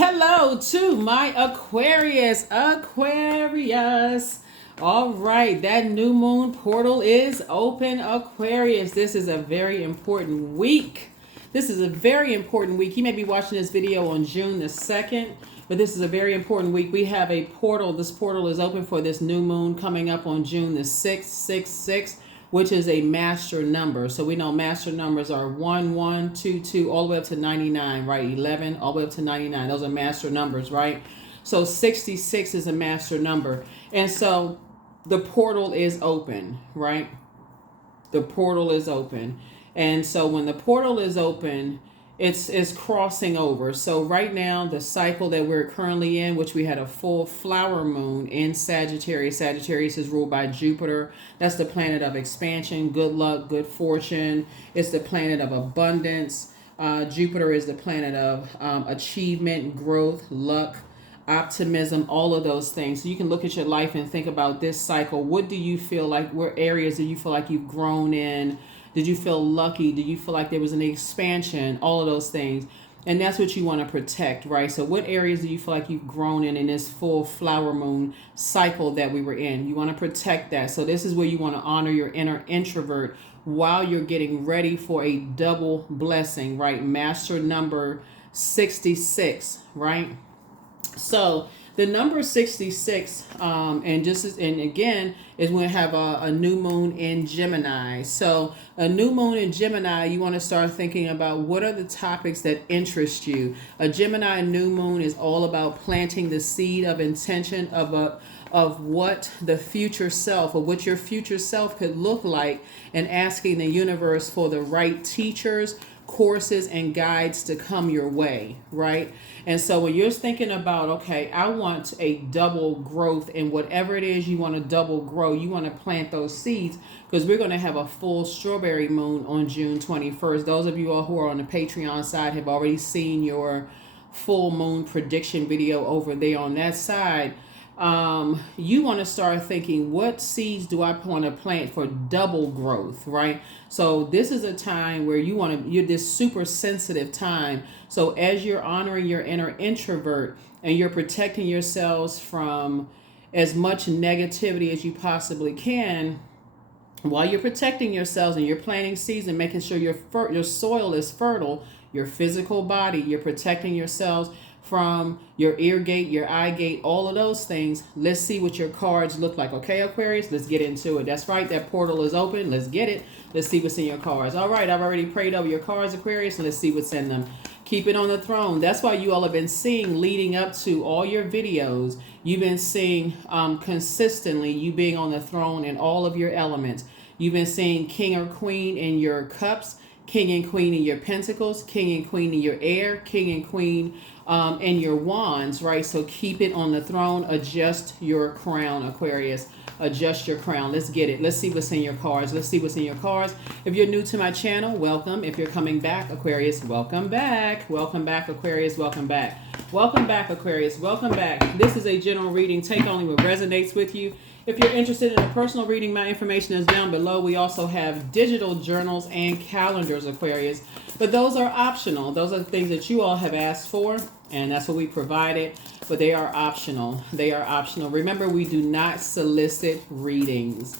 Hello to my Aquarius. All right, that new moon portal is open, Aquarius. This is a very important week. You may be watching this video on June the 2nd, but this is a very important week. We have a portal. This portal is open for this new moon coming up on June the 6th, 6, which is a master number. So we know master numbers are 1, 1, 2, 2, all the way up to 99, right? 11, all the way up to 99. Those are master numbers, right? So 66 is a master number. And so the portal is open, right? The portal is open. And so when the portal is open, it's crossing over. So right now, the cycle that we're currently in, which we had a full flower moon in Sagittarius. Sagittarius is ruled by Jupiter. That's the planet of expansion, good luck, good fortune. It's the planet of abundance. Jupiter is the planet of achievement, growth, luck, optimism, all of those things. So you can look at your life and think about this cycle. What do you feel like, where areas do you feel like you've grown in? Did you feel lucky? Did you feel like there was an expansion? All of those things. And that's what you want to protect, right? So what areas do you feel like you've grown in this full flower moon cycle that we were in? You want to protect that. So this is where you want to honor your inner introvert while you're getting ready for a double blessing, right? Master number 66, right? So the number 66, and again, is when we have a new moon in Gemini. So a new moon in Gemini, you want to start thinking about what are the topics that interest you. A Gemini new moon is all about planting the seed of intention of what the future self, or what your future self could look like, and asking the universe for the right teachers, courses, and guides to come your way, right? And so when you're thinking about, okay, I want a double growth in whatever it is you want to double grow, you want to plant those seeds, because we're going to have a full strawberry moon on June 21st. Those of you all who are on the Patreon side have already seen your full moon prediction video over there on that side. You want to start thinking, what seeds do I want to plant for double growth, right? So this is a time where you're this super sensitive time. So as you're honoring your inner introvert and you're protecting yourselves from as much negativity as you possibly can, while you're protecting yourselves and you're planting seeds and making sure your soil is fertile, your physical body, you're protecting yourselves from your ear gate, your eye gate, all of those things. Let's see what your cards look like. Okay, Aquarius, let's get into it. That's right, that portal is open. Let's get it. Let's see what's in your cards. All right, I've already prayed over your cards, Aquarius. Let's see what's in them. Keep it on the throne. That's why you all have been seeing, leading up to all your videos, you've been seeing consistently you being on the throne in all of your elements. You've been seeing king or queen in your cups, king and queen in your pentacles, king and queen in your air, king and queen in your wands, right? So keep it on the throne. Adjust your crown, Aquarius. Adjust your crown. Let's get it. Let's see what's in your cards. Let's see what's in your cards. If you're new to my channel, welcome. If you're coming back, Aquarius, welcome back. Welcome back, Aquarius. Welcome back. Welcome back, Aquarius. Welcome back. This is a general reading. Take only what resonates with you. If you're interested in a personal reading, my information is down below. We also have digital journals and calendars, Aquarius. But those are optional. Those are the things that you all have asked for, and that's what we provided. But they are optional. They are optional. Remember, we do not solicit readings.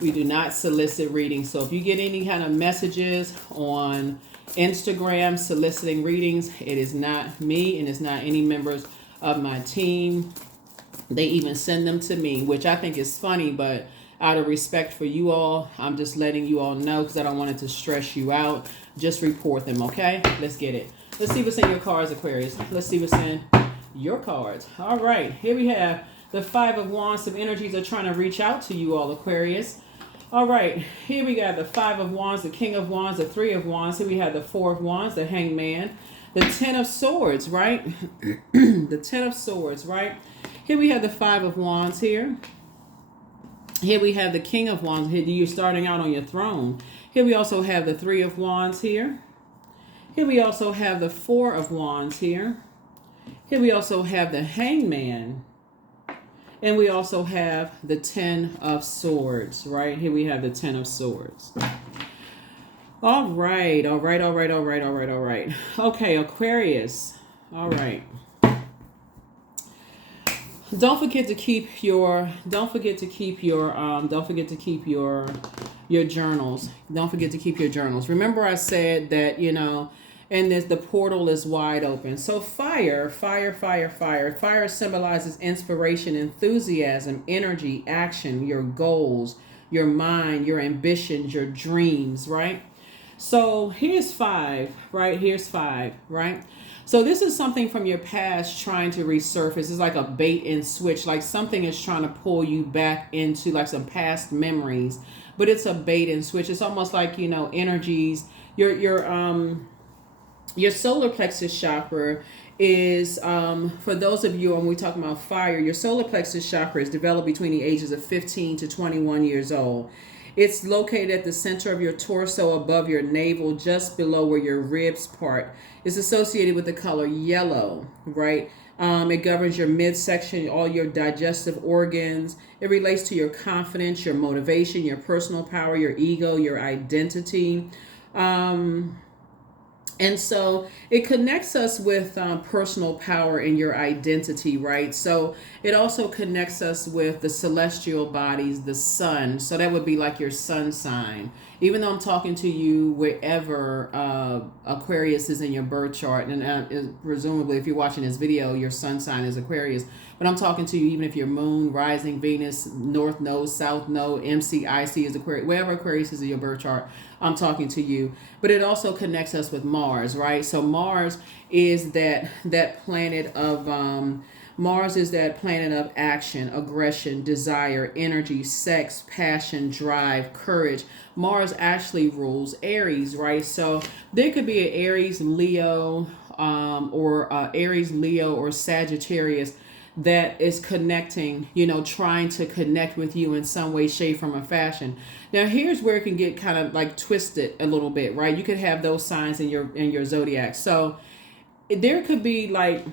We do not solicit readings. So if you get any kind of messages on Instagram soliciting readings, it is not me and it's not any members of my team. They even send them to me, which I think is funny, but out of respect for you all, I'm just letting you all know because I don't want it to stress you out. Just report them, okay? Let's get it. Let's see what's in your cards, Aquarius. Let's see what's in your cards. All right, here we have the Five of Wands. Some energies are trying to reach out to you all, Aquarius. All right, here we got the Five of Wands, the King of Wands, the Three of Wands. Here we have the Four of Wands, the Hangman, the Ten of Swords, right? The Ten of Swords, right? Here we have the Five of Wands here. Here we have the King of Wands. Here you're starting out on your throne. Here we also have the Three of Wands here. Here we also have the Four of Wands here. Here we also have the Hangman. And we also have the Ten of Swords, right? Here we have the Ten of Swords. All right. Okay, Aquarius. All right. Don't forget to keep your your journals. Don't forget to keep your journals. Remember I said that, and the portal is wide open. So fire symbolizes inspiration, enthusiasm, energy, action, your goals, your mind, your ambitions, your dreams, right? So here's five, right? Here's five, right? So this is something from your past trying to resurface. It's like a bait and switch, like something is trying to pull you back into like some past memories, but it's a bait and switch. It's almost like, energies. Your solar plexus chakra is, for those of you, when we talk about fire, your solar plexus chakra is developed between the ages of 15 to 21 years old. It's located at the center of your torso, above your navel, just below where your ribs part. It's associated with the color yellow, right? It governs your midsection, all your digestive organs. It relates to your confidence, your motivation, your personal power, your ego, your identity. And so it connects us with personal power and your identity, right? So it also connects us with the celestial bodies, the sun. So that would be like your sun sign. Even though I'm talking to you wherever Aquarius is in your birth chart, and presumably if you're watching this video, your sun sign is Aquarius. But I'm talking to you even if your moon, rising, Venus, north node, south node, MCIC is Aquarius, wherever Aquarius is in your birth chart, I'm talking to you. But it also connects us with Mars, right? So Mars is that planet of action, aggression, desire, energy, sex, passion, drive, courage. Mars actually rules Aries, right? So there could be an Aries, Leo, or Sagittarius that is connecting, trying to connect with you in some way, shape, form, or fashion. Now, here's where it can get kind of like twisted a little bit, right? You could have those signs in your zodiac. So there could be like,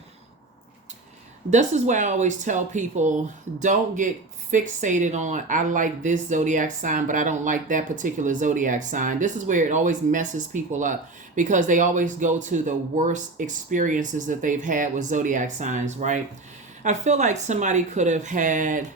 this is where I always tell people, don't get fixated on, I like this zodiac sign, but I don't like that particular zodiac sign. This is where it always messes people up, because they always go to the worst experiences that they've had with zodiac signs, right? I feel like somebody could have had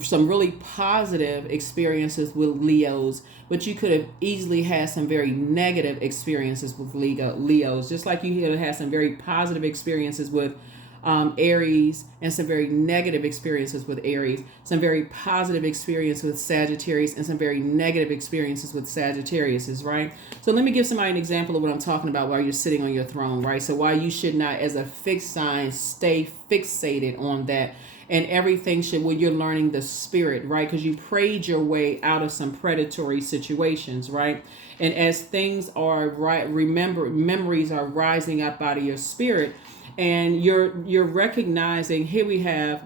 some really positive experiences with Leos, but you could have easily had some very negative experiences with Leos, just like you could have had some very positive experiences with Aries, and some very negative experiences with Aries, some very positive experience with Sagittarius, and some very negative experiences with Sagittarius, right? So let me give somebody an example of what I'm talking about while you're sitting on your throne, right? So why you should not, as a fixed sign, stay fixated on that, and everything should, when you're learning the spirit, right? Because you prayed your way out of some predatory situations, right? And as things are right, memories are rising up out of your spirit, and you're recognizing, here we have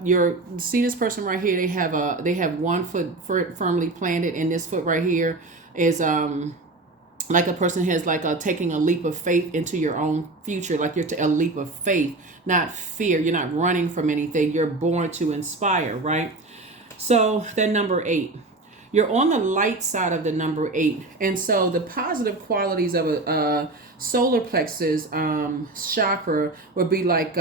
see this person right here, they have one foot firmly planted, and this foot right here is like a person has like taking a leap of faith into your own future, like you're a leap of faith, not fear. You're not running from anything. You're born to inspire, right? So that number 8. You're on the light side of the number 8. And so the positive qualities of a solar plexus chakra would be like,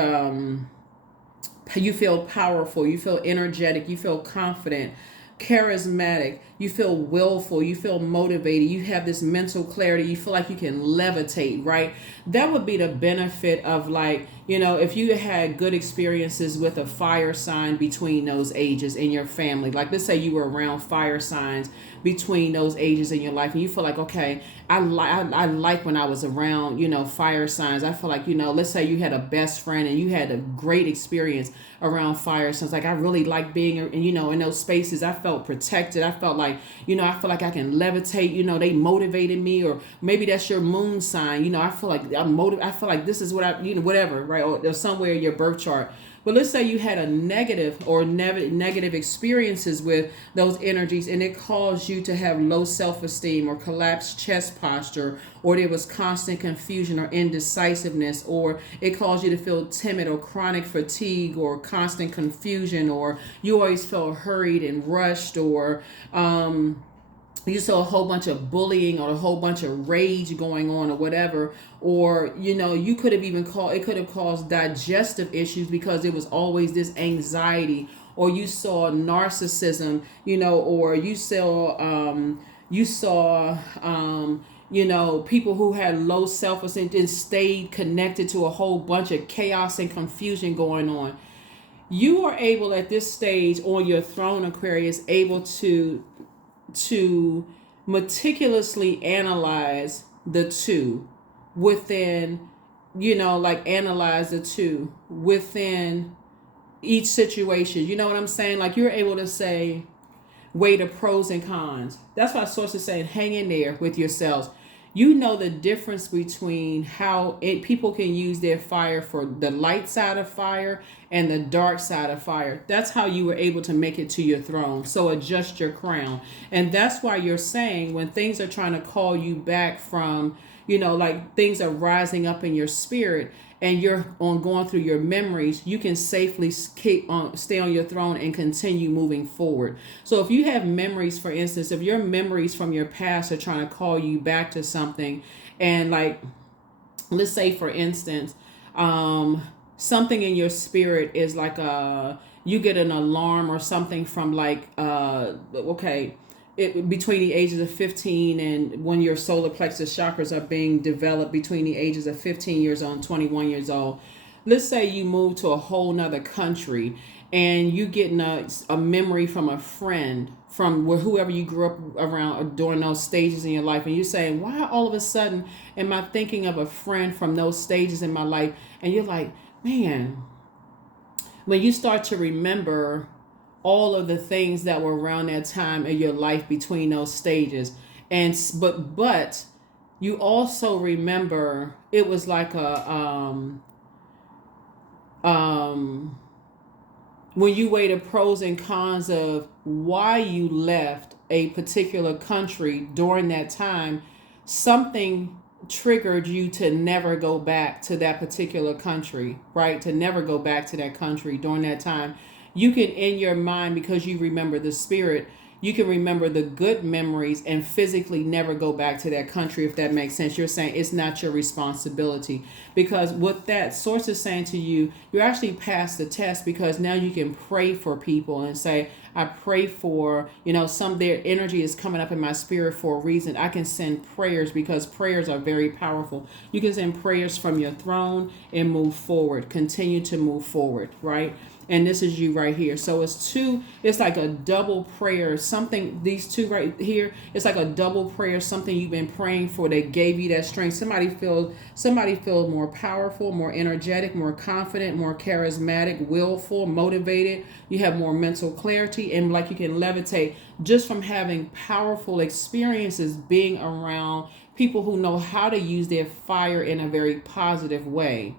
you feel powerful, you feel energetic, you feel confident, charismatic, you feel willful, you feel motivated, you have this mental clarity, you feel like you can levitate, right? That would be the benefit of, like, if you had good experiences with a fire sign between those ages in your family. Like, let's say you were around fire signs between those ages in your life, and you feel like, okay, I like when I was around, fire signs. I feel like, let's say you had a best friend and you had a great experience around fire signs. Like, I really like being, in those spaces. I felt protected. I felt like, I feel like I can levitate. They motivated me. Or maybe that's your moon sign. I feel like I feel like this is what whatever, right? Or there's somewhere in your birth chart. But let's say you had a negative experiences with those energies, and it caused you to have low self-esteem or collapsed chest posture, or there was constant confusion or indecisiveness, or it caused you to feel timid or chronic fatigue or constant confusion, or you always felt hurried and rushed, or you saw a whole bunch of bullying or a whole bunch of rage going on or whatever, or you could have even called it, could have caused digestive issues because it was always this anxiety, or you saw narcissism, or you saw people who had low self-esteem and stayed connected to a whole bunch of chaos and confusion going on. You are able at this stage on your throne, Aquarius, able to meticulously analyze the two within, analyze the two within each situation. You know what I'm saying? Like, you're able to say, weigh the pros and cons. That's why source is saying, hang in there with yourselves. You know the difference between how people can use their fire for the light side of fire and the dark side of fire. That's how you were able to make it to your throne. So adjust your crown. And that's why you're saying when things are trying to call you back from, like things are rising up in your spirit, and you're going through your memories, you can safely stay on your throne and continue moving forward. So if you have memories, for instance, if your memories from your past are trying to call you back to something, and like, let's say for instance, something in your spirit is like you get an alarm or something from between the ages of 15 and when your solar plexus chakras are being developed between the ages of 15 years old and 21 years old. Let's say you move to a whole nother country and you getting a memory from a friend from whoever you grew up around during those stages in your life, and you're saying, why all of a sudden am I thinking of a friend from those stages in my life? And you're like, man, when you start to remember all of the things that were around that time in your life between those stages, and but you also remember it was like when you weigh the pros and cons of why you left a particular country during that time, something triggered you to never go back to that particular country, right? To never go back to that country during that time. You can, in your mind, because you remember the spirit, you can remember the good memories and physically never go back to that country, if that makes sense. You're saying it's not your responsibility, because what that source is saying to you, you're actually past the test, because now you can pray for people and say, I pray for, their energy is coming up in my spirit for a reason. I can send prayers, because prayers are very powerful. You can send prayers from your throne and move forward, continue to move forward, right? And this is you right here. So it's like a double prayer. These two right here, it's like a double prayer, something you've been praying for that gave you that strength. Somebody feels more powerful, more energetic, more confident, more charismatic, willful, motivated. You have more mental clarity, and like you can levitate just from having powerful experiences being around people who know how to use their fire in a very positive way.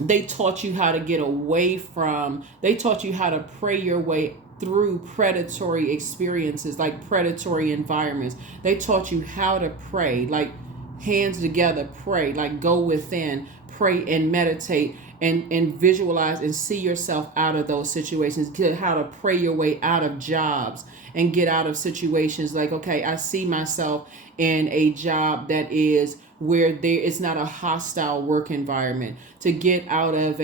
They taught you how to get away from, they taught you how to pray your way through predatory experiences, like predatory environments. They taught you how to pray, like hands together, pray, like go within, pray and meditate and visualize and see yourself out of those situations. Get how to pray your way out of jobs and get out of situations like, okay, I see myself in a job that is where there is not a hostile work environment, to get out of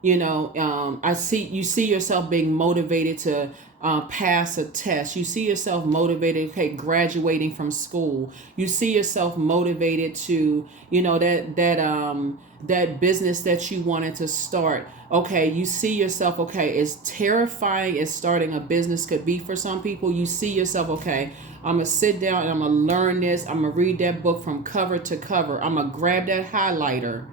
you see yourself being motivated to pass a test. You see yourself motivated, okay, graduating from school. You see yourself motivated to, that business that you wanted to start. Okay, you see yourself, okay, as terrifying as starting a business could be for some people, you see yourself, okay, I'm going to sit down and I'm going to learn this. I'm going to read that book from cover to cover. I'm going to grab that highlighter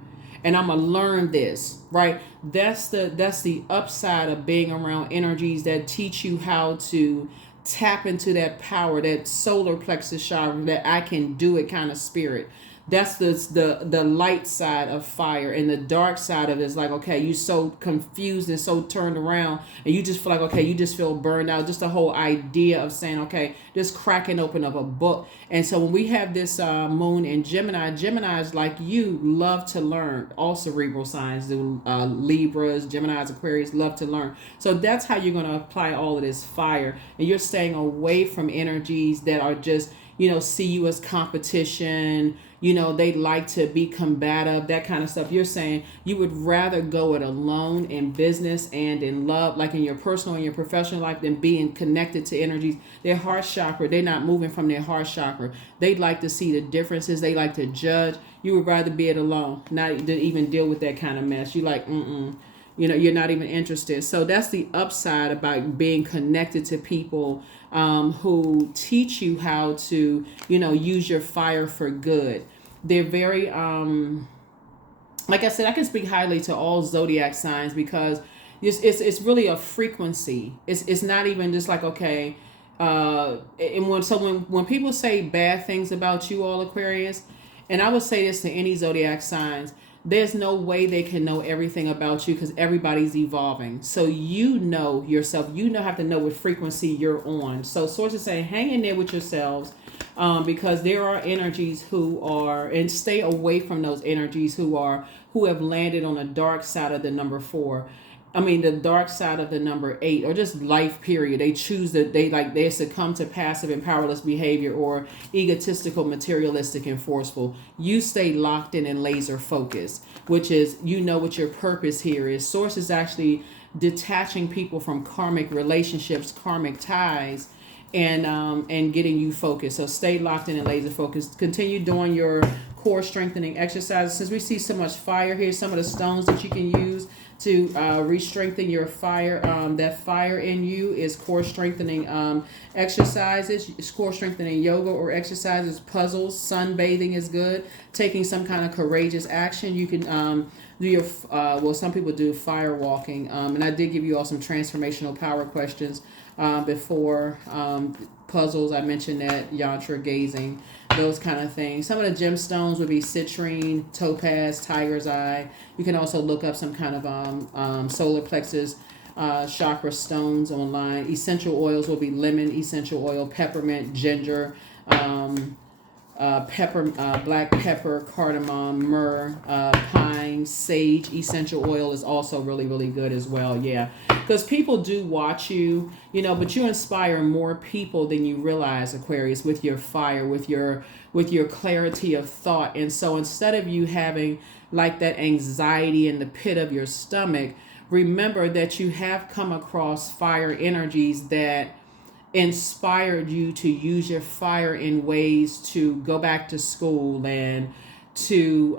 and I'm going to learn this, right? That's the upside of being around energies that teach you how to tap into that power, that solar plexus chakra, that I can do it kind of spirit. That's the light side of fire, and the dark side of it is like, okay, you so confused and so turned around, and you just feel like, okay, you just feel burned out. Just the whole idea of saying, okay, just cracking open of a book. And so when we have this moon in Gemini, Geminis like you love to learn. All cerebral signs do. Libras, Geminis, Aquarius love to learn. So that's how you're going to apply all of this fire, and you're staying away from energies that are just, see you as competition. They like to be combative, that kind of stuff. You're saying you would rather go it alone in business and in love, like in your personal and your professional life, than being connected to energies. Their heart chakra, they're not moving from their heart chakra. They like to see the differences. They like to judge. You would rather be it alone, not to even deal with that kind of mess. You like, you're not even interested. So that's the upside about being connected to people who teach you how to, use your fire for good. They're very, like I said, I can speak highly to all zodiac signs because it's really a frequency. It's not even just like, okay, and when people say bad things about you all, Aquarius, and I would say this to any zodiac signs, there's no way they can know everything about you because everybody's evolving. So yourself, have to know what frequency you're on. So sources say hang in there with yourselves, because there are energies and stay away from those energies who have landed on the dark side of the number 4. The dark side of the number 8, or just life period. They choose that they succumb to passive and powerless behavior, or egotistical, materialistic, and forceful. You stay locked in and laser focused, which is, what your purpose here is. Source is actually detaching people from karmic relationships, karmic ties, and getting you focused. So stay locked in and laser focused. Continue doing your core strengthening exercises. Since we see so much fire here, some of the stones that you can use to re-strengthen your fire, that fire in you is core strengthening exercises, core strengthening yoga or exercises, puzzles. Sunbathing is good. Taking some kind of courageous action. You can do your some people do fire walking, and I did give you all some transformational power questions before. Puzzles, I mentioned that, yantra gazing, those kind of things. Some of the gemstones would be citrine, topaz, tiger's eye. You can also look up some kind of solar plexus chakra stones online. Essential oils will be lemon essential oil, peppermint, ginger, black pepper, cardamom, myrrh, pine, sage. Essential oil is also really, really good as well. Yeah, because people do watch you, but you inspire more people than you realize, Aquarius, with your fire, with your clarity of thought. And so instead of you having like that anxiety in the pit of your stomach, remember that you have come across fire energies that inspired you to use your fire in ways to go back to school and to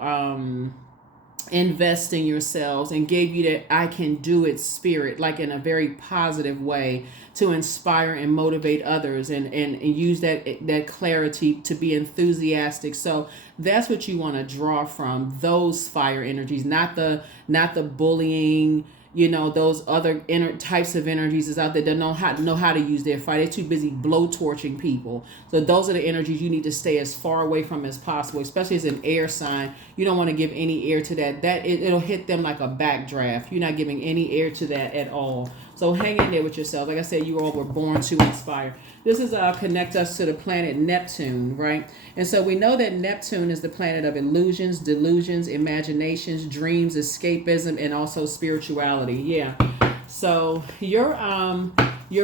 invest in yourselves, and gave you that I can do it spirit, like in a very positive way, to inspire and motivate others, and use that clarity to be enthusiastic. So that's what you want to draw from, those fire energies, not the bullying, those other types of energies is out there that know how to use their fire. They're too busy blowtorching people. So those are the energies you need to stay as far away from as possible, especially as an air sign. You don't want to give any air to that. It'll hit them like a backdraft. You're not giving any air to that at all. So hang in there with yourself. Like I said, you all were born to inspire. This is connect us to the planet Neptune, right? And so we know that Neptune is the planet of illusions, delusions, imaginations, dreams, escapism, and also spirituality. Yeah. So your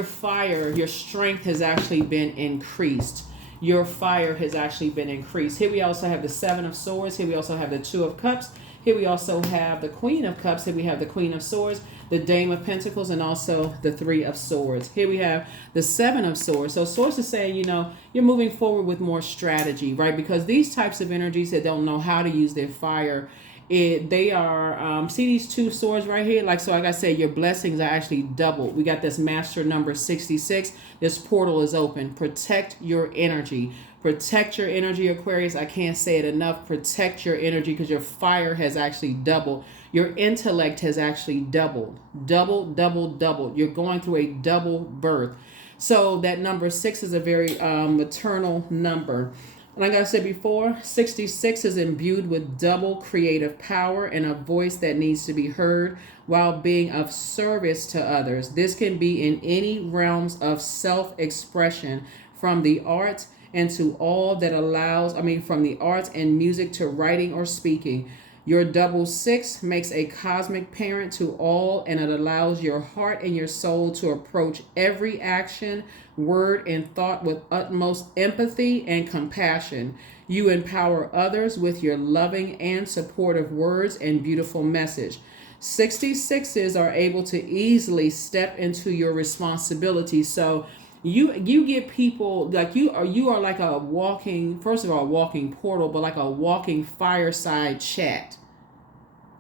fire, your strength has actually been increased. Your fire has actually been increased. Here we also have the 7 of Swords. Here we also have the 2 of Cups. Here we also have the Queen of Cups. Here we have the Queen of Swords, the Dame of Pentacles, and also the 3 of Swords. Here we have the 7 of Swords. So Swords is saying, you're moving forward with more strategy, right? Because these types of energies that don't know how to use their fire, they are, see these 2 swords right here? Like I said, your blessings are actually doubled. We got this master number 66. This portal is open. Protect your energy. Protect your energy, Aquarius. I can't say it enough. Protect your energy, because your fire has actually doubled. Your intellect has actually doubled. Doubled. You're going through a double birth. So that number 6 is a very maternal number. Like I said before, 66 is imbued with double creative power and a voice that needs to be heard while being of service to others. This can be in any realms of self-expression, from the arts and to all that allows, from the arts and music to writing or speaking. Your double six makes a cosmic parent to all, and it allows your heart and your soul to approach every action, word, and thought with utmost empathy and compassion. You empower others with your loving and supportive words and beautiful message. 66s are able to easily step into your responsibility. So you get people, like you are like a walking, first of all, walking portal, but like a walking fireside chat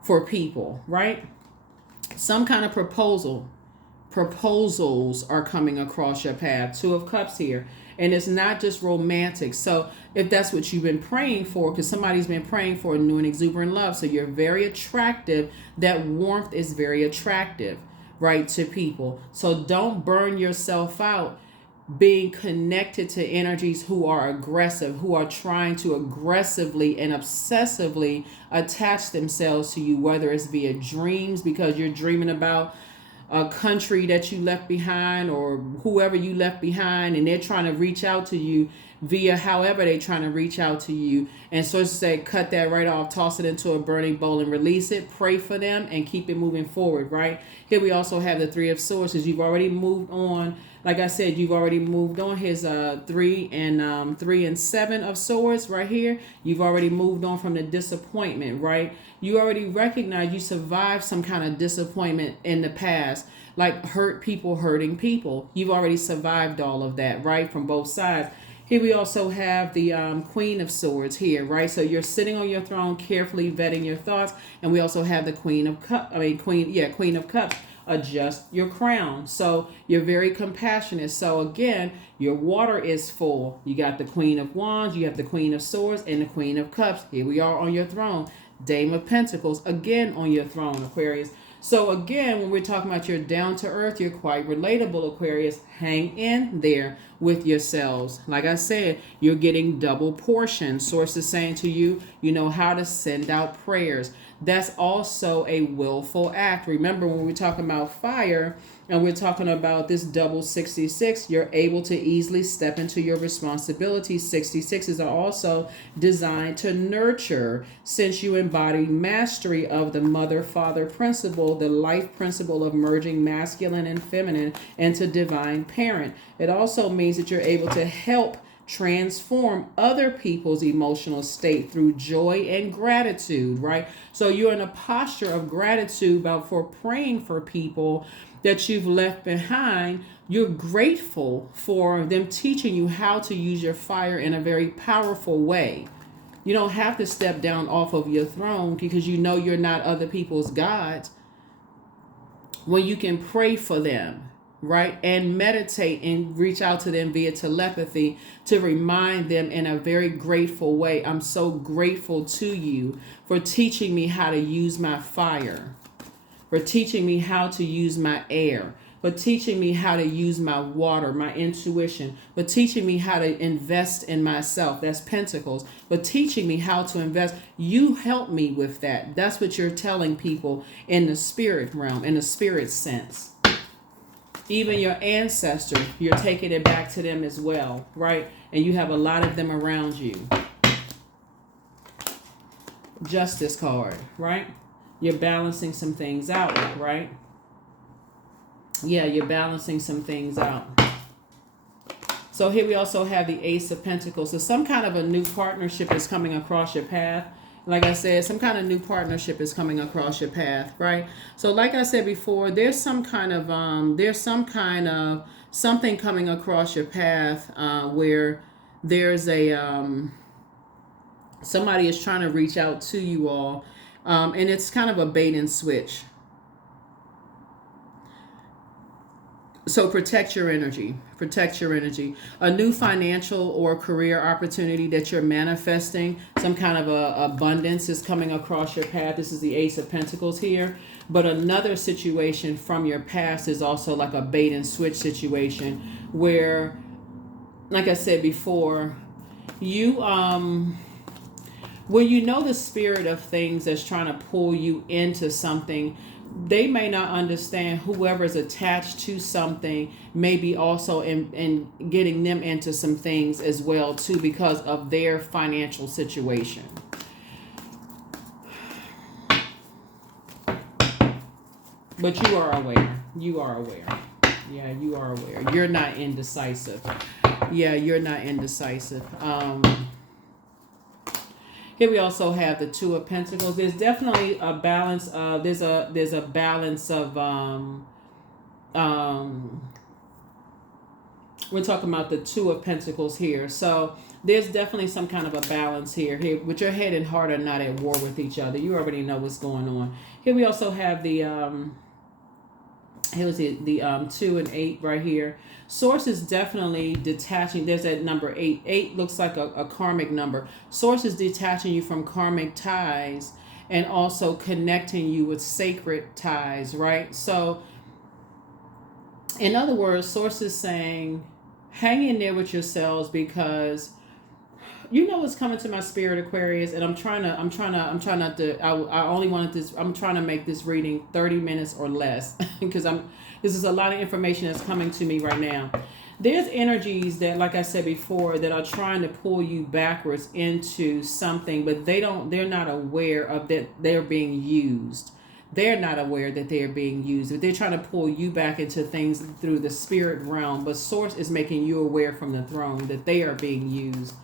for people, right? Some kind of proposals are coming across your path. Two of Cups here. And it's not just romantic. So if that's what you've been praying for, because somebody's been praying for a new and exuberant love, so you're very attractive. That warmth is very attractive, right, to people. So don't burn yourself out being connected to energies who are aggressive, who are trying to aggressively and obsessively attach themselves to you, whether it's via dreams, because you're dreaming about a country that you left behind or whoever you left behind, and they're trying to reach out to you via however they're trying to reach out to you. And so to say, cut that right off, toss it into a burning bowl and release it, pray for them, and keep it moving forward, right? Here we also have the Three of Swords. You've already moved on. Like I said, you've already moved on. Here's 3 and 7 of Swords right here. You've already moved on from the disappointment, right? You already recognize you survived some kind of disappointment in the past, like hurting people. You've already survived all of that, right? From both sides. Here we also have the Queen of Swords here, right? So you're sitting on your throne, carefully vetting your thoughts, and we also have the Queen of Cups. Adjust your crown. So you're very compassionate. So again, your water is full. You got the Queen of Wands, you have the Queen of Swords, and the Queen of Cups. Here we are on your throne. Dame of Pentacles, again on your throne, Aquarius. So again, when we're talking about you're down to earth, you're quite relatable, Aquarius. Hang in there with yourselves. Like I said, you're getting double portion. Source is saying to you, you know how to send out prayers. That's also a willful act. Remember, when we're talking about fire and we're talking about this double 66, you're able to easily step into your responsibilities. 66s are also designed to nurture, since you embody mastery of the mother-father principle, the life principle of merging masculine and feminine into divine parent. It also means that you're able to help transform other people's emotional state through joy and gratitude, right? So you're in a posture of gratitude about for praying for people that you've left behind. You're grateful for them teaching you how to use your fire in a very powerful way. You don't have to step down off of your throne because you know you're not other people's gods, when you can pray for them, right? And meditate and reach out to them via telepathy to remind them in a very grateful way. I'm so grateful to you for teaching me how to use my fire, for teaching me how to use my air, for teaching me how to use my water, my intuition, for teaching me how to invest in myself. That's Pentacles. But teaching me how to invest. You help me with that. That's what you're telling people in the spirit realm, in the spirit sense. Even your ancestors, you're taking it back to them as well, right? And you have a lot of them around you. Justice card, right? You're balancing some things out, right? Yeah, you're balancing some things out. So here we also have the Ace of Pentacles. So some kind of a new partnership is coming across your path. Like I said, some kind of new partnership is coming across your path, right? So like I said before, there's some kind of something coming across your path where there's somebody is trying to reach out to you all, and it's kind of a bait and switch. So protect your energy. Protect your energy. A new financial or career opportunity that you're manifesting, some kind of abundance is coming across your path. This is the Ace of Pentacles here. But another situation from your past is also like a bait and switch situation where, like I said before, You when you know the spirit of things that's trying to pull you into something, they may not understand whoever's attached to something may be also in getting them into some things as well too, because of their financial situation. But you are aware. You are aware. Yeah, you are aware. You're not indecisive. Yeah, you're not indecisive. Here we also have the Two of Pentacles. There's definitely a balance of there's a balance of we're talking about the Two of Pentacles here. So there's definitely some kind of a balance here. Here, with your head and heart are not at war with each other. You already know what's going on. Here we also have the here's the 2 and 8 right here. Source is definitely detaching. There's that number 8. 8 looks like a karmic number. Source is detaching you from karmic ties and also connecting you with sacred ties, right? So, in other words, Source is saying, hang in there with yourselves, because you know what's coming to my spirit, Aquarius, and I'm trying not to. I only wanted this. I'm trying to make this reading 30 minutes or less because this is a lot of information that's coming to me right now. There's energies that, like I said before, that are trying to pull you backwards into something, but they're not aware of that they're being used. They're not aware that they're being used, but they're trying to pull you back into things through the spirit realm. But Source is making you aware from the throne that they are being used.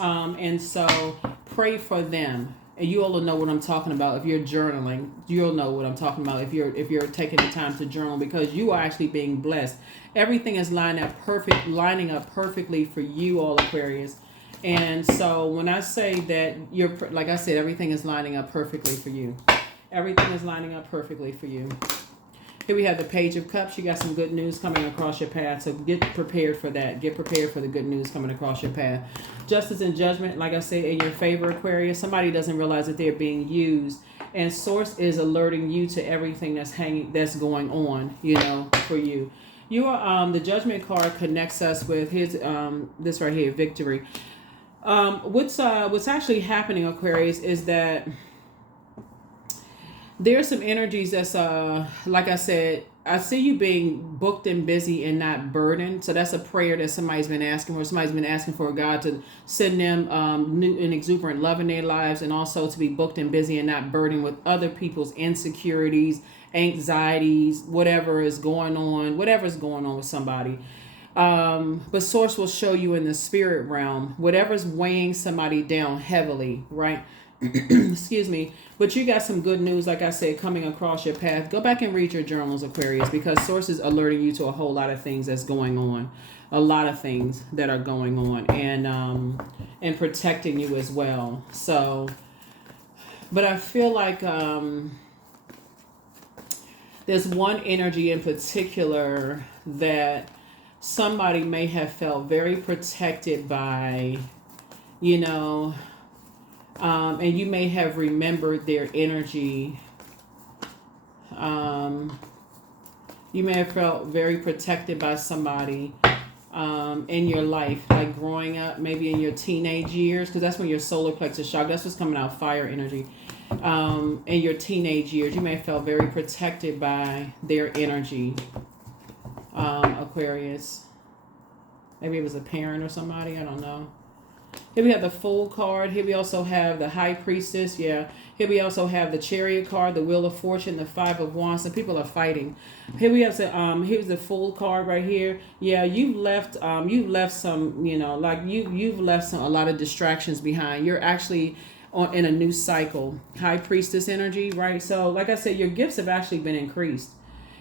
And so pray for them, and you all will know what I'm talking about. If you're journaling, you'll know what I'm talking about. If you're taking the time to journal, because you are actually being blessed. Everything is lining up perfectly for you all, Aquarius. And so when I say that like I said, everything is lining up perfectly for you. Everything is lining up perfectly for you. Here we have the Page of Cups. You got some good news coming across your path. So get prepared for that. Get prepared for the good news coming across your path. Justice and judgment, like I say, in your favor, Aquarius. Somebody doesn't realize that they're being used. And Source is alerting you to everything that's going on, for you. You are the Judgment card connects us with his this right here, victory. What's actually happening, Aquarius, is that there's some energies that's like I said, I see you being booked and busy and not burdened. So that's a prayer that somebody's been asking for. Somebody's been asking for God to send them new and exuberant love in their lives, and also to be booked and busy and not burdened with other people's insecurities, anxieties, whatever's going on with somebody. But Source will show you in the spirit realm whatever's weighing somebody down heavily, right? Excuse me. But you got some good news, like I said, coming across your path. Go back and read your journals, Aquarius, because Source is alerting you to a whole lot of things that's going on. A lot of things that are going on, and protecting you as well. So, but I feel like there's one energy in particular that somebody may have felt very protected by, and you may have remembered their energy. You may have felt very protected by somebody in your life, like growing up, maybe in your teenage years, because that's when your solar plexus chakra, that's what's coming out, fire energy. In your teenage years, you may have felt very protected by their energy, Aquarius. Maybe it was a parent or somebody, I don't know. Here we have the Fool card. Here we also have the High Priestess. Yeah. Here we also have the Chariot card, the Wheel of Fortune, the Five of Wands. And people are fighting. Here we have here's the Fool card right here. Yeah, you've left some, you've left a lot of distractions behind. You're actually in a new cycle. High Priestess energy, right? So, like I said, your gifts have actually been increased.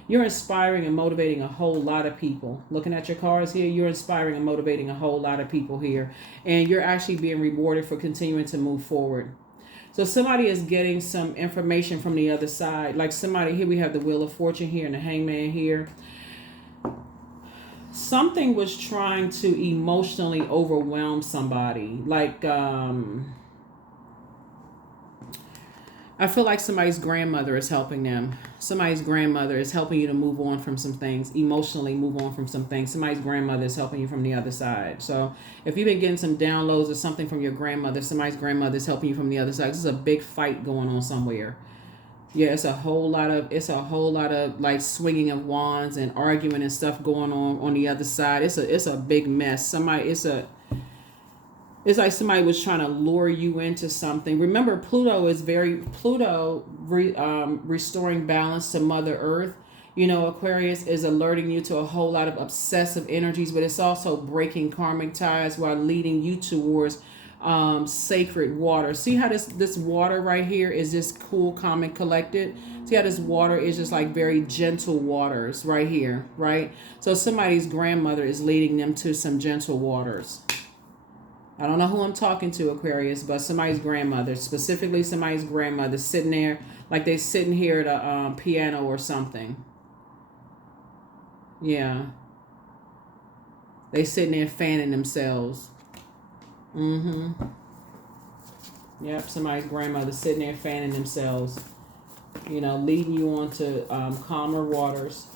You're inspiring and motivating a whole lot of people. Looking at your cards here, you're inspiring and motivating a whole lot of people here. And you're actually being rewarded for continuing to move forward. So somebody is getting some information from the other side. Like somebody, here we have the Wheel of Fortune here and the Hangman here. Something was trying to emotionally overwhelm somebody. Like, I feel like somebody's grandmother is helping them. Somebody's grandmother is helping you to move on from some things, emotionally move on from some things. Somebody's grandmother is helping you from the other side. So if you've been getting some downloads or something from your grandmother, somebody's grandmother is helping you from the other side. This is a big fight going on somewhere. Yeah, it's a whole lot of like swinging of wands and arguing and stuff going on the other side. It's a big mess. It's like somebody was trying to lure you into something. Remember, restoring balance to Mother Earth. You know, Aquarius is alerting you to a whole lot of obsessive energies, but it's also breaking karmic ties while leading you towards sacred water. See how this water right here is just cool, calm, and collected? See how this water is just like very gentle waters right here, right? So somebody's grandmother is leading them to some gentle waters. I don't know who I'm talking to, Aquarius, but somebody's grandmother, specifically somebody's grandmother, sitting there like they sitting here at a piano or something. Yeah. They sitting there fanning themselves. Yep, somebody's grandmother sitting there fanning themselves. You know, leading you on to calmer waters.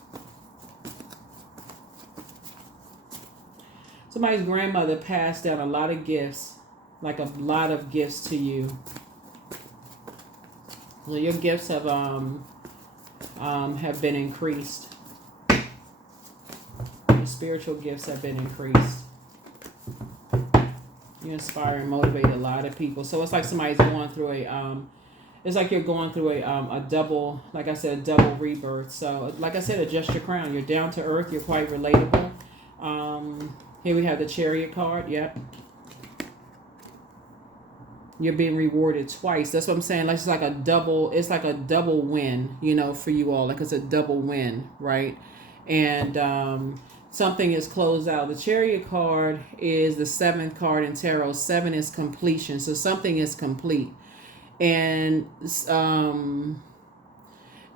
Somebody's grandmother passed down a lot of gifts, like a lot of gifts to you. So your gifts have been increased. Your spiritual gifts have been increased. You inspire and motivate a lot of people. So it's like somebody's going through it's like you're going through a double, like I said, a double rebirth. So like I said, adjust your crown. You're down to earth. You're quite relatable. Here we have the Chariot card. Yep. You're being rewarded twice. That's what I'm saying. Like it's like a double win, you know, for you all. Like it's a double win, right? And something is closed out. The Chariot card is the 7th card in tarot. 7 is completion. So something is complete. And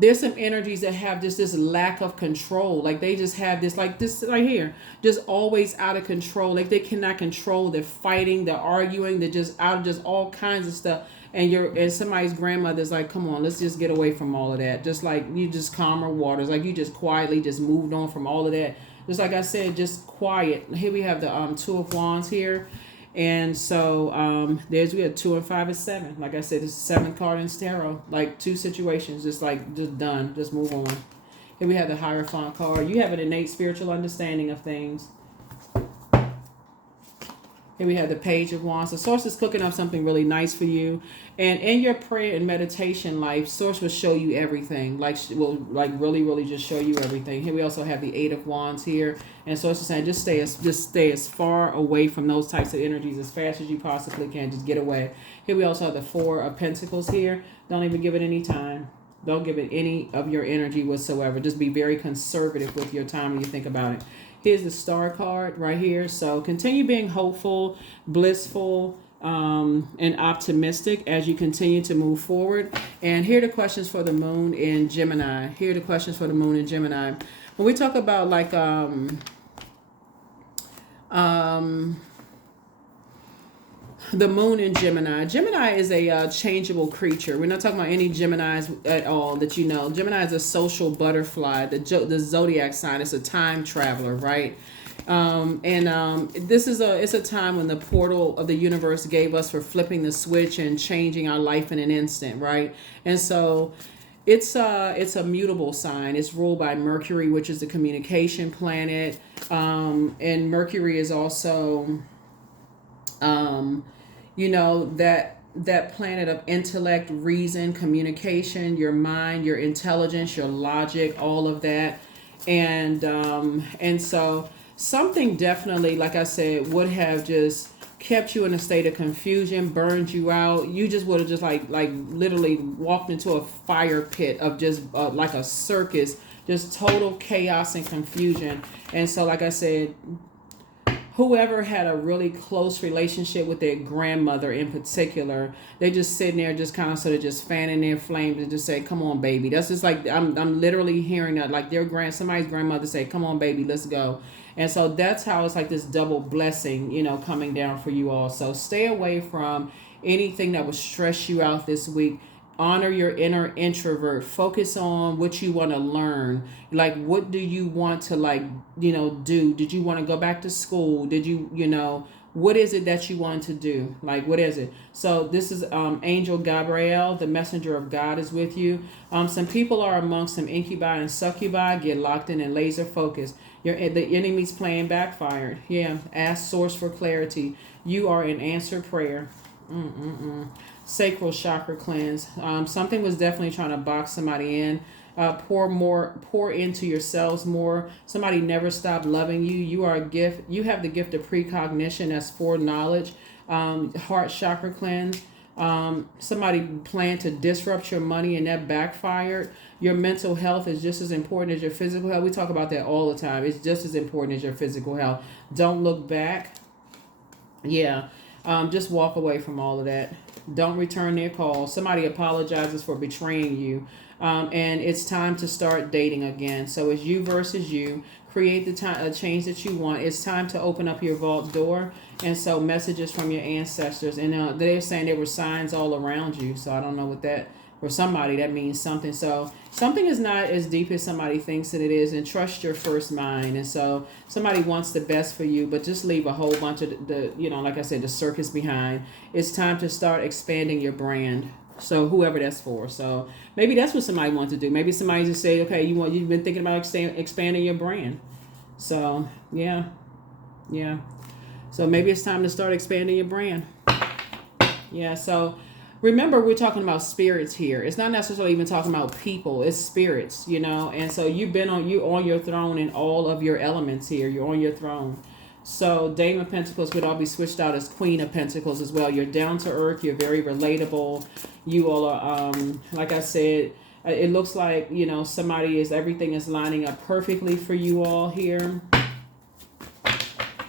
there's some energies that have just this lack of control. Like they just have this, like this right here, just always out of control. Like they cannot control. They're fighting, they're arguing, they're just out of just all kinds of stuff. And somebody's grandmother's like, come on, let's just get away from all of that. Just like you just calmer waters. Like you just quietly just moved on from all of that. Just like I said, just quiet. Here we have the 2 of Wands here. And so we have 2 and 5 is 7. Like I said, it's the 7th card in tarot. Like 2 situations, just done. Just move on. Here we have the Hierophant card. You have an innate spiritual understanding of things. Here we have the Page of Wands. The Source is cooking up something really nice for you. And in your prayer and meditation life, Source will show you everything. Really, really just show you everything. Here we also have the 8 of Wands here. And Source is saying just stay as far away from those types of energies as fast as you possibly can. Just get away. Here we also have the 4 of Pentacles here. Don't even give it any time. Don't give it any of your energy whatsoever. Just be very conservative with your time when you think about it. Here's the Star card right here. So continue being hopeful, blissful, and optimistic as you continue to move forward. And here are the questions for the moon in Gemini. Here are the questions for the moon in Gemini. When we talk about like the moon in Gemini. Gemini is a changeable creature. We're not talking about any Geminis at all that you know. Gemini is a social butterfly. The Zodiac sign is a time traveler, right? This is it's a time when the portal of the universe gave us for flipping the switch and changing our life in an instant, right? And so it's a mutable sign. It's ruled by Mercury, which is the communication planet. And Mercury is also that planet of intellect, reason, communication, your mind, your intelligence, your logic, all of that. And so something definitely, like I said, would have just kept you in a state of confusion, burned you out. You just would have just like literally walked into a fire pit of just like a circus, just total chaos and confusion. And so, like I said, whoever had a really close relationship with their grandmother in particular, they just sitting there just kind of sort of just fanning their flames and just say, come on, baby. That's just like, I'm literally hearing that, like somebody's grandmother say, come on, baby, let's go. And so that's how it's like this double blessing, coming down for you all. So stay away from anything that would stress you out this week. Honor your inner introvert. Focus on what you want to learn. Like, what do you want to, like, do? Did you want to go back to school? Did you, what is it that you want to do? Like, what is it? So this is Angel Gabriel, the messenger of God, is with you. Some people are amongst some incubi and succubi. Get locked in and laser focused. The enemy's plan backfired. Yeah. Ask source for clarity. You are in answered prayer. Sacral chakra cleanse. Something was definitely trying to box somebody in. Pour into yourselves more. Somebody never stopped loving you. You are a gift. You have the gift of precognition. That's foreknowledge. Heart chakra cleanse. Somebody planned to disrupt your money and that backfired. Your mental health is just as important as your physical health. We talk about that all the time. It's just as important as your physical health. Don't look back. Yeah. Just walk away from all of that. Don't return their calls. Somebody apologizes for betraying you. And it's time to start dating again. So it's you versus you. Create the change that you want. It's time to open up your vault door. And so messages from your ancestors. And they're saying there were signs all around you. So I don't know what that, for somebody that means something. So something is not as deep as somebody thinks that it is. And trust your first mind. And so somebody wants the best for you, but just leave a whole bunch of like I said, the circus behind. It's time to start expanding your brand. So whoever that's for. So maybe that's what somebody wants to do. Maybe somebody just say, okay, you've been thinking about expanding your brand. So yeah. So maybe it's time to start expanding your brand. Yeah. So remember, we're talking about spirits here. It's not necessarily even talking about people. It's spirits, And so you're on your throne in all of your elements here. You're on your throne. So Dame of Pentacles would all be switched out as Queen of Pentacles as well. You're down to earth. You're very relatable. You all are, like I said, it looks like, everything is lining up perfectly for you all here.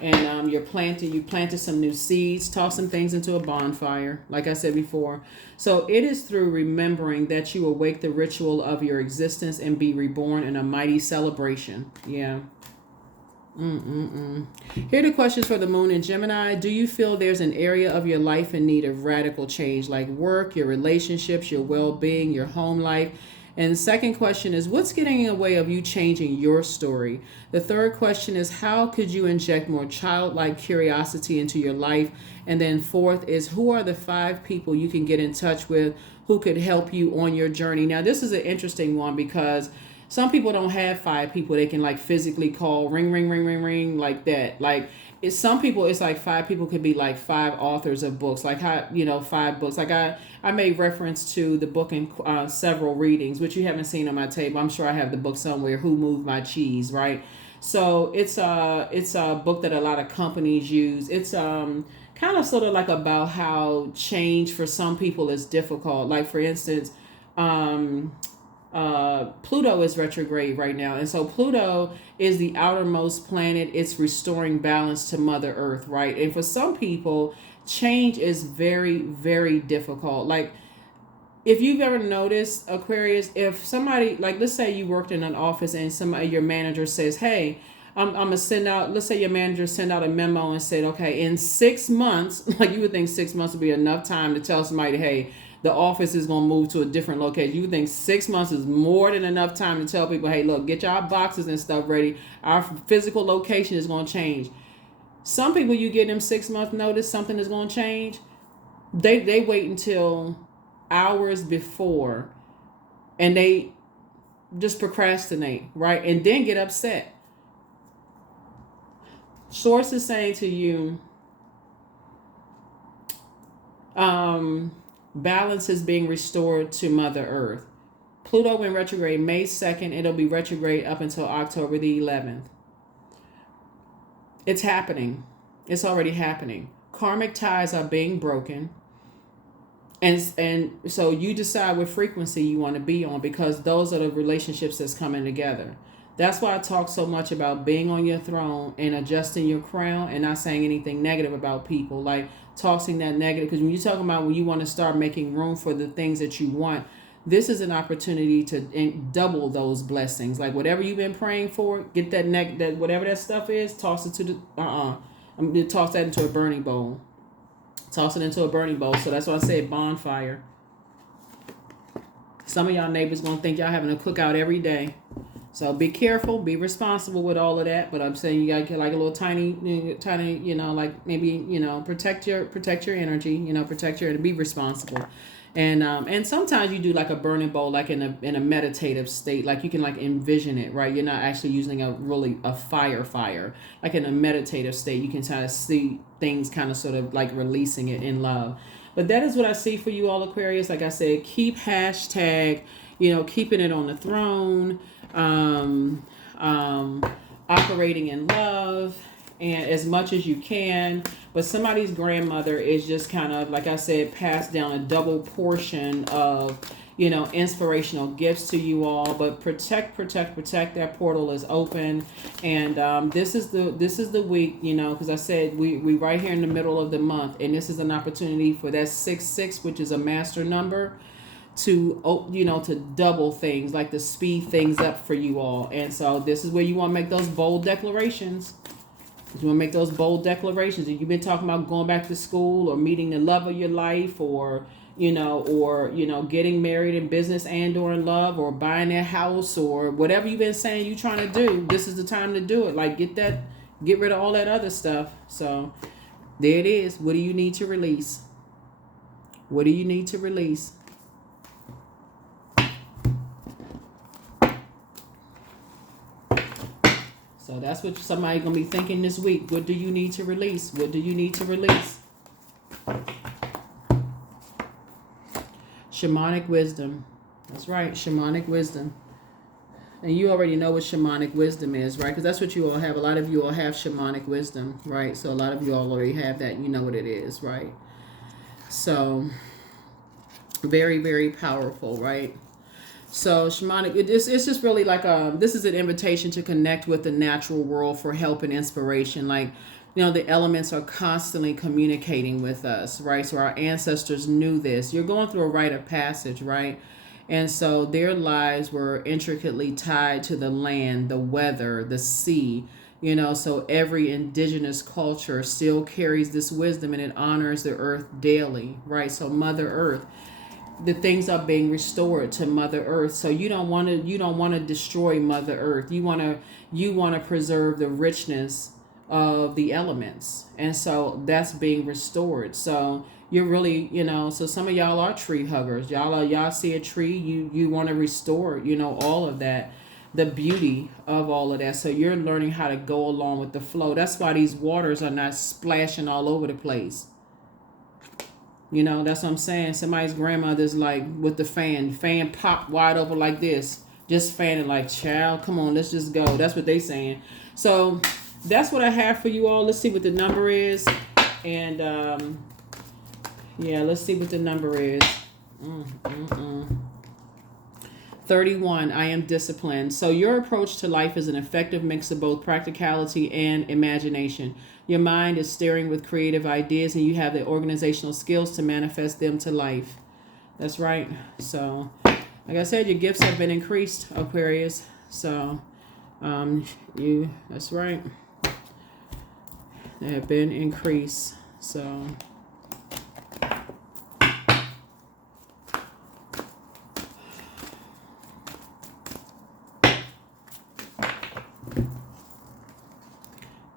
And you planted some new seeds, tossed some things into a bonfire, like I said before. So it is through remembering that you awake the ritual of your existence and be reborn in a mighty celebration. Yeah. Here are the questions for the moon in Gemini. Do you feel there's an area of your life in need of radical change, like work, your relationships, your well-being, your home life? And the second question is, what's getting in the way of you changing your story? The third question is, how could you inject more childlike curiosity into your life? And then fourth is, who are the 5 people you can get in touch with who could help you on your journey? Now, this is an interesting one because some people don't have 5 people they can like physically call, ring, ring, ring, ring, ring, like that. Like some people, it's like 5 people could be like 5 authors of books, like how 5 books. Like I made reference to the book in several readings, which you haven't seen on my table. I'm sure I have the book somewhere. Who Moved My Cheese, right? So it's a book that a lot of companies use. It's kind of sort of like about how change for some people is difficult. Like for instance, Pluto is retrograde right now, and so Pluto is the outermost planet. It's restoring balance to Mother Earth, right? And for some people, change is very, very difficult. Like if you've ever noticed, Aquarius, if somebody, like let's say you worked in an office and your manager says, hey, I'm gonna send out, let's say your manager send out a memo and said, okay, in 6 months, like you would think 6 months would be enough time to tell somebody, hey, the office is going to move to a different location. You would think 6 months is more than enough time to tell people, hey, look, get y'all boxes and stuff ready. Our physical location is going to change. Some people, you give them 6 months notice something is going to change. They wait until hours before and they just procrastinate, right? And then get upset. Source is saying to you, balance is being restored to Mother Earth. Pluto in retrograde May 2nd. It'll be retrograde up until October the 11th. It's happening. It's already happening. Karmic ties are being broken. And so you decide what frequency you want to be on, because those are the relationships that's coming together. That's why I talk so much about being on your throne and adjusting your crown and not saying anything negative about people, like tossing that negative. Because when you're talking about when you want to start making room for the things that you want, this is an opportunity to double those blessings. Like whatever you've been praying for, get that that whatever that stuff is, toss it to the I'm gonna toss that into a burning bowl. Toss it into a burning bowl. So that's why I say bonfire. Some of y'all neighbors gonna think y'all having a cookout every day. So be careful, be responsible with all of that. But I'm saying you gotta get like a little tiny, you know, like maybe, you know, protect your energy, you know, protect your, and be responsible. And sometimes you do like a burning bowl, like in a meditative state, like you can like envision it, right? You're not actually using a fire, like in a meditative state. You can kind of see things kind of sort of like releasing it in love. But that is what I see for you all, Aquarius. Like I said, keep hashtag, you know, keeping it on the throne, operating in love, and as much as you can. But somebody's grandmother is just kind of, like I said, passed down a double portion of, you know, inspirational gifts to you all. But protect. That portal is open, and this is the week, you know, because I said we right here in the middle of the month, and this is an opportunity for that 6-6, which is a master number, to, you know, to double things, like to speed things up for you all. And so this is where you want to make those bold declarations. You want to make those bold declarations. If you've been talking about going back to school, or meeting the love of your life, or getting married in business and/or in love, or buying a house, or whatever you've been saying you're trying to do, this is the time to do it. Like get rid of all that other stuff. So there it is. What do you need to release? What do you need to release? So that's what somebody's going to be thinking this week. What do you need to release? What do you need to release? Shamanic wisdom. That's right, shamanic wisdom. And you already know what shamanic wisdom is, right? Because that's what you all have. A lot of you all have shamanic wisdom, right? So a lot of you all already have that. You know what it is, right? So very, very powerful, right? So shamanic, it's just really like this is an invitation to connect with the natural world for help and inspiration. Like, you know, the elements are constantly communicating with us, right? So our ancestors knew this. You're going through a rite of passage, right? And so their lives were intricately tied to the land, the weather, the sea, you know, so every indigenous culture still carries this wisdom, and it honors the earth daily, right? So Mother Earth, the things are being restored to Mother Earth. So you don't want to destroy Mother Earth. You want to preserve the richness of the elements, and so that's being restored. So you're really, you know, so some of y'all are tree huggers. Y'all see a tree, you want to restore, you know, all of that, the beauty of all of that. So you're learning how to go along with the flow. That's why these waters are not splashing all over the place. You know, that's what I'm saying. Somebody's grandmother's like with the fan pop wide open like this, just fanning like, child, come on, let's just go. That's what they saying. So that's what I have for you all. Let's see what the number is. And yeah, let's see what the number is. 31, I am disciplined. So your approach to life is an effective mix of both practicality and imagination. Your mind is stirring with creative ideas, and you have the organizational skills to manifest them to life. That's right. So, like I said, your gifts have been increased, Aquarius. So, that's right. They have been increased. So,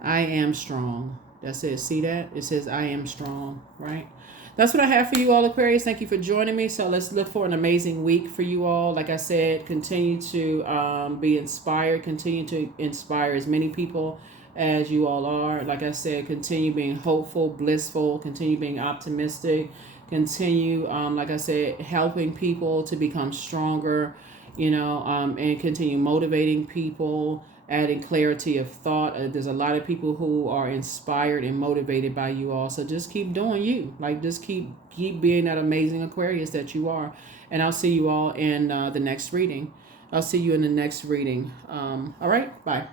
I am strong. That's it. See that? It says I am strong, right? That's what I have for you all, Aquarius. Thank you for joining me. So let's look for an amazing week for you all. Like I said, continue to be inspired. Continue to inspire as many people as you all are. Like I said, continue being hopeful, blissful. Continue being optimistic. Continue, like I said, helping people to become stronger, you know, and continue motivating people, adding clarity of thought. There's a lot of people who are inspired and motivated by you all. So just keep doing you. Like, just keep being that amazing Aquarius that you are. And I'll see you all in the next reading. All right. Bye.